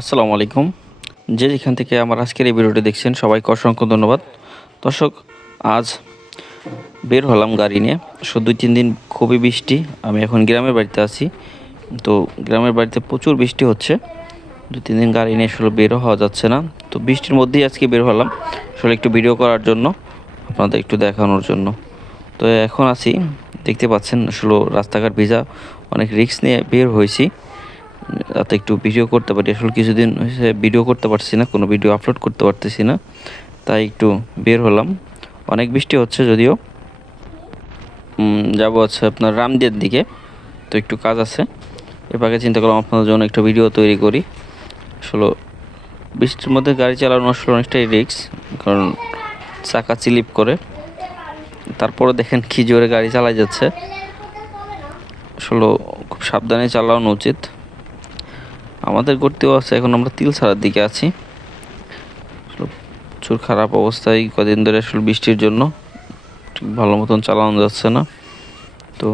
আসসালামু আলাইকুম। যে যেখান থেকে আমার আজকের এই ভিডিওটি দেখছেন, সবাইকে অসংখ্য ধন্যবাদ। দর্শক, আজ বের হলাম গাড়ি নিয়ে। সো দুই তিন দিন খুবই বৃষ্টি, আমি এখন গ্রামের বাড়িতে আছি। তো গ্রামের বাড়িতে প্রচুর বৃষ্টি হচ্ছে। দু তিন দিন গাড়ি নিয়ে আসলে বেরো হওয়া যাচ্ছে না। তো বৃষ্টির মধ্যেই আজকে বের হলাম। আসলে একটু ভিডিও করার জন্য, আপনাদের একটু দেখানোর জন্য। তো এখন আছি, দেখতে পাচ্ছেন, আসলে রাস্তাঘাট ভিজা, অনেক রিস্ক নিয়ে বের হয়েছি। যাতে একটু ভিডিও করতে পারি। আসলে কিছুদিন হয়েছে ভিডিও করতে পারছি না, কোনো ভিডিও আপলোড করতে পারতেছি না। তাই একটু বের হলাম। অনেক বৃষ্টি হচ্ছে যদিও। যাব হচ্ছে আপনার রামদিয়ার দিকে। তো একটু কাজ আছে। এবারে চিন্তা করলাম আপনাদের জন্য একটু ভিডিও তৈরি করি। আসলে বৃষ্টির মধ্যে গাড়ি চালানো আসলে অনেকটাই রিস্ক কারণ চাকা চিলিপ করে। তারপরে দেখেন কি জোরে গাড়ি চালাই যাচ্ছে। আসলে খুব সাবধানে চালানো উচিত। আমাদের করতেও আছে, এখন আমরা তিল ছাড়ার দিকে আছি। প্রচুর খারাপ অবস্থায় কদিন ধরে আসলে বৃষ্টির জন্য ঠিক ভালো মতন চালানো যাচ্ছে না। তো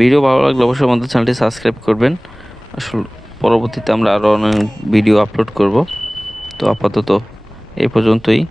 ভিডিও ভালো লাগলে অবশ্যই আমাদের চ্যানেলটি সাবস্ক্রাইব করবেন। আসল পরবর্তীতে আমরা আরও অনেক ভিডিও আপলোড করব। তো আপাতত এই পর্যন্তই।